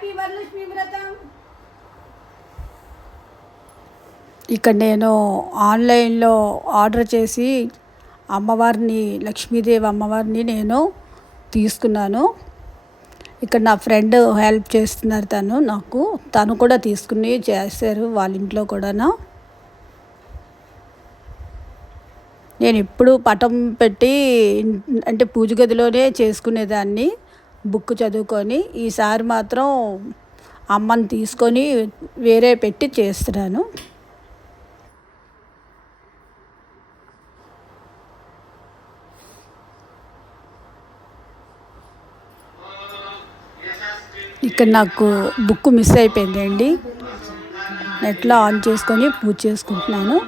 Happy Varalakshmi వ్రతం. ఇక్కడ నేను ఆన్లైన్లో ఆర్డర్ చేసి అమ్మవారిని, లక్ష్మీదేవి అమ్మవారిని నేను తీసుకున్నాను. ఇక్కడ నా ఫ్రెండ్ హెల్ప్ చేస్తున్నారు, తను కూడా తీసుకుని చేశారు వాళ్ళ ఇంట్లో కూడా. నేను ఎప్పుడు పటం పెట్టి అంటే పూజ గదిలోనే చేసుకునేదాన్ని బుక్ చదువుకొని. ఈసారి మాత్రం అమ్మని తీసుకొని వేరే పెట్టి చేస్తున్నాను. ఇక్కడ నాకు బుక్ మిస్ అయిపోయిందండి. నెట్లో ఆన్ చేసుకొని పూజ చేసుకుంటున్నాను.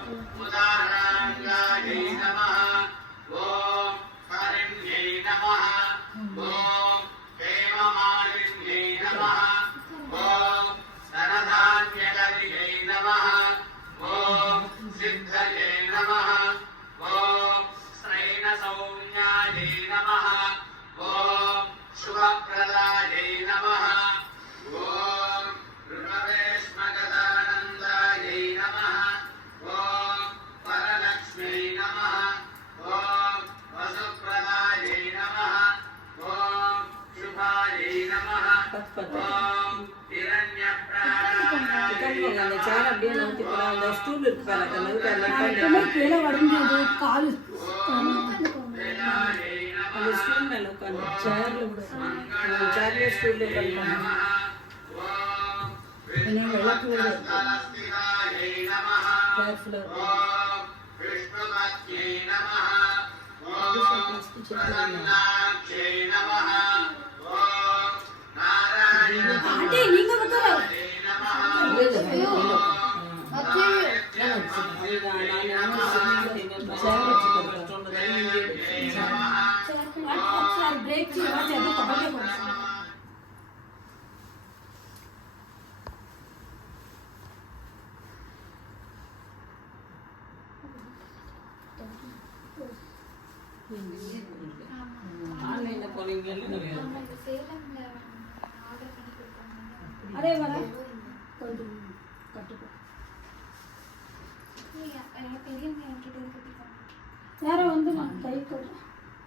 யாரோ வந்து கை கொடு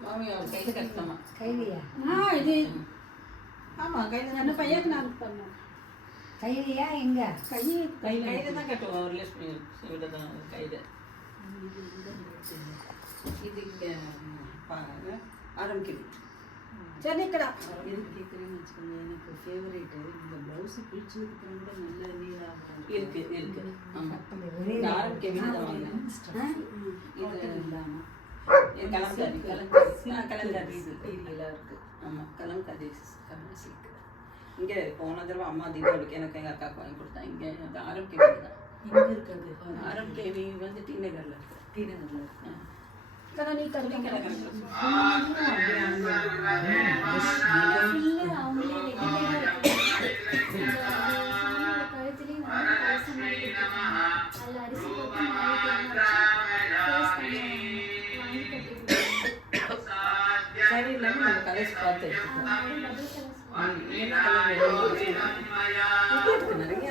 மாமி அவர் கையில கட்டணுமா? கையிலையா? இது ஆமாம் கையில் என்ன பையனுக்கு நான் பண்ணேன். கையிலையா? எங்கே? கையில் தான் கட்டுவோம். ஒரு லட்சுமி இவ்வளோ தான் கையில். இது இங்கே ஆரம்பிக்குது. சரி ఇక్కడ எதுக்கு கேட்குறேன்னு வச்சுக்கோங்க. எனக்கு ஃபேவரேட்டு இந்த ப்ளவுஸு பிடிச்சதுக்கு கூட நல்ல நீடாக இருக்கு. ஆமாம் ஆரம்பிக்க வீடு இது இல்லாமல் கலங்காரி கலங்காரி இதெல்லாம் இருக்குது. ஆமாம் கலங்காரி சில்க். இங்கே போன தடவை அம்மா தீபாவளிக்கு எனக்கு எங்கள் அக்காவுக்கு வாங்கி கொடுத்தேன். இங்கே அந்த ஆரம்பிக்க வீடு தான் இங்கே இருக்குது. ஆரம்பிக்க வீடு வந்து டி நகரில் இருக்குது. நீ சரி இல்லாமல் நம்ம கலர்ஸ் பார்த்து நிறைய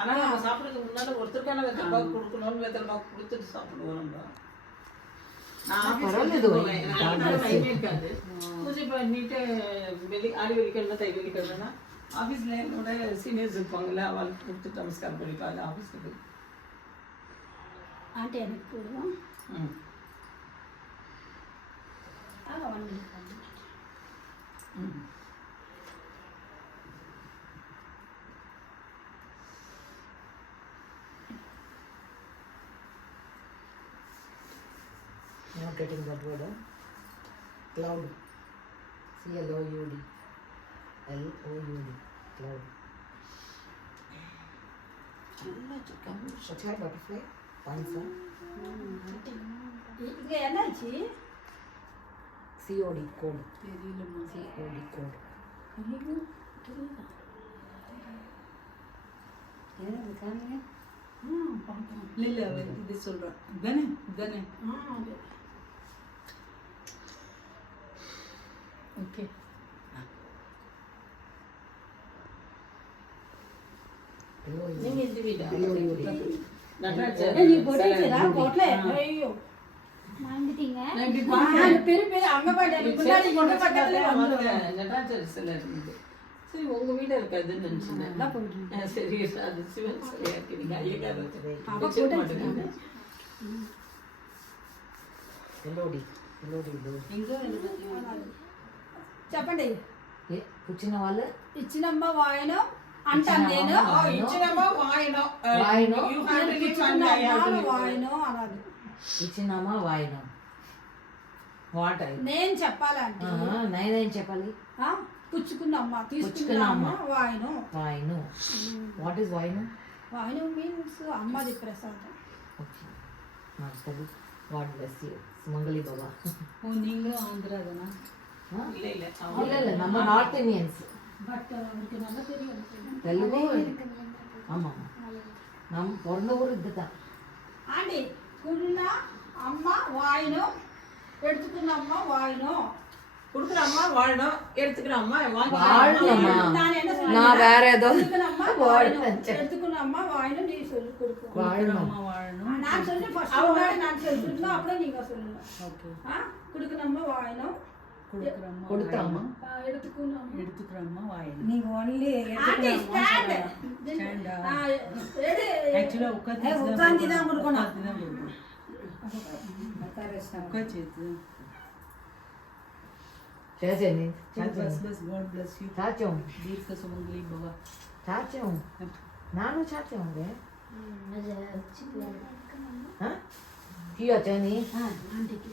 ஆனால் நம்ம சாப்பிட்றதுக்கு முன்னால் ஒருத்தருக்கான வெத்தலை பாக்கு கொடுக்கணும்னு வெத்தலை பாக்கு கொடுத்துட்டு சாப்பிடுவோம். நான் இருக்காது பூஜை பண்ணிட்டு ஆடி வெள்ளிக்கிழமை தை வெள்ளிக்கிழமைனா ஆஃபீஸில் என்னோட சீனியர்ஸ் இருப்பாங்கல்ல, அவளுக்கு கொடுத்து நமஸ்காரம் பண்ணிப்பா அது ஆஃபீஸுக்கு. ஆண்டி எனக்கு போடுவோம். ம். ம். Not getting that word, huh? Cloud. CLOUD. LOUD. Cloud. Butterfly, butterfly. Pansa. இங்கே என்னாச்சு? COD code. தெரியலம்மா. COD code. ஐயோ தெரியல. ஏதாவது காணுங்க? பார்க்கலாம். இல்லை இது சொல்கிறேன். தானே தானே. அது ஓகே. நீங்க இந்த வீடா? நடராஜர். நீ போடுறீங்களா? போடல. ஐயோ மறந்துட்டீங்க. நான் இப்படி பார்த்தேன். பெரிய அங்க பாட்டு முன்னாடி கொண்டு பக்கத்துல வந்து நடராஜர் சிலை இருந்தது. சரி உங்க வீடு இருக்காதுன்னு நினைச்சேன். நல்லா போடுறீங்க. சரி அது சிவன் சிலையா இருக்கு. நீங்க ஐயக்கார அவ வச்சுக்க கூட மாட்டேங்க. LOD. LOD. ఇంకా చెప్పండి. కూర్చున్న వాళ్ళు ఇచ్చినమ్మ వాయనం అంటాను నేను. ఇచ్చినమ్మా వాయనం. వాయనం. You have to give one I have to give one. వాయనం అనాలి. ఇచ్చినామా వాయినం వాట్ నేను చెప్పాలంటే నేనేం చెప్పాలి పుచ్చుకున్నమ్మ తీసుకున్న అమ్మ వాయనం. వాయిను వాట్ ఈస్ వాయిను వాయనం మీన్స్ అమ్మది ప్రసాదం. ఓకే నాకు వాట్ బ్లెస్ యూ சுமங்கலி பாபா. ஓ நீங்களும் ஆந்திரா தானா? இல்லை இல்லை இல்லை இல்லை நம்ம நார்த் இந்தியன்ஸ். பட் அவருக்கு நல்லா தெரியும். தெலுங்கு. ஆமாம் நம்ம பிறந்த ஊர் இதுதான். ஆண்டி குருண அம்மா வாயனம் எடுத்துக்குన్న அம்மா வாயனம். கொடுக்குற அம்மா வாழணும், எடுத்துக்கிற அம்மா வாழணுமா? நான் என்ன சொல்றேன்? நான் வேற ஏதோ எடுத்துக்குన్న அம்மா வாயனம். எடுத்துக்குన్న அம்மா வாயனம் நீ சொல்லி கொடுக்கணும். வாழணும். அம்மா வாழணும். நான் சொல்லி ஃபர்ஸ்ட் அவங்க நான் சொல்லணும், அப்புறம் நீங்க சொல்லணும். ஓகே. கொடுக்குற அம்மா வாயனம். கொடுக்குற அம்மா கொடுத்த அம்மா எடுத்துக்குన్న அம்மா. எடுத்துக்கிற அம்மா வாழணும். நீங்க ஒன்லி ஆண்டி ஸ்டாண்ட். ஸ்டாண்டா? எடு. ஆக்சுவலா உட்கார்ந்து தான் கொடுக்கணும். உட்கார்ந்து. చేసేయండి బస్ బస్ గాడ్ బ్లెస్ యూ. చాచం దీర్ఘ సుమంగళి భవ. చాచం నాను చాచం రే కియో చని ఆంటీకి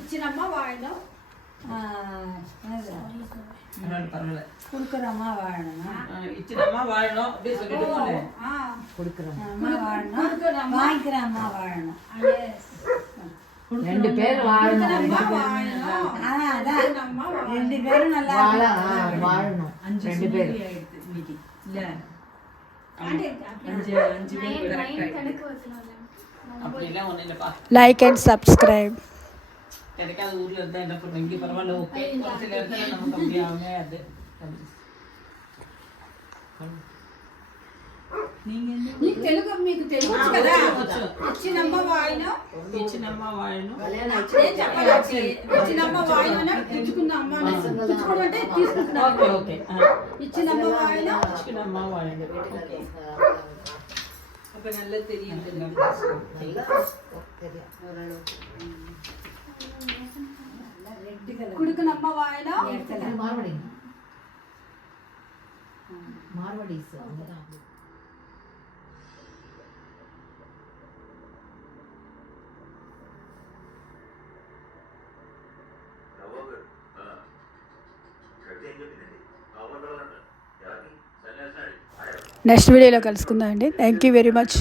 ఇచ్చినమ్మ వాయనం. பரவாயில்ல. குடுக்குறம்மா வாழணுமா? இச்சினம்மா வாழணும் அப்படியே சொல்லிட்டு போனேன். கொடுக்குறோம். அம்மா வாழணும், வாங்கிக்கிறம்மா வாழணும். ரெண்டு பேர் வாழணும். அதான் ரெண்டு பேரும் நல்லா வாழணும். 5 ரெண்டு பேர் ஆயிடுது இன்னைக்கு. இல்ல ஆண்டி 5 பேர் நைன் கரெக்டா. கணக்கு வரணும். அப்படி எல்லாம் ஒண்ணு இல்லப்பா. Like and subscribe. கிடைக்காத ஊர்ல இருந்தா என்ன பண்ணுவோம்? இங்க பரவாயில்ல. ஓகே. ஒரு சில இடத்துல நமக்கு அப்படி அமையாது. நீங்க என்ன? నీకు తెలుగు మీకు తెలుగు కదా? ఇచ్చినమ్మ వాయనం. ఇచ్చినమ్మ వాయనం. నేను చెప్పాలి. ఇచ్చినమ్మ వాయనం పుచ్చుకున్న అమ్మ. పుచ్చుకోవడం అంటే తీసుకుంటున్నా. Okay okay. ఇచ్చినమ్మ వాయనం. ఇచ్చినమ్మ వాయనం. ఓకే. அப்ப நல்லா தெரியும். కుడుకునమ్మ వాయనం. மார்வடி மார்வடிஸ் அங்கதான். నెక్స్ట్ వీడియోలో కలుసుకుందాం అండి. Thank you very much.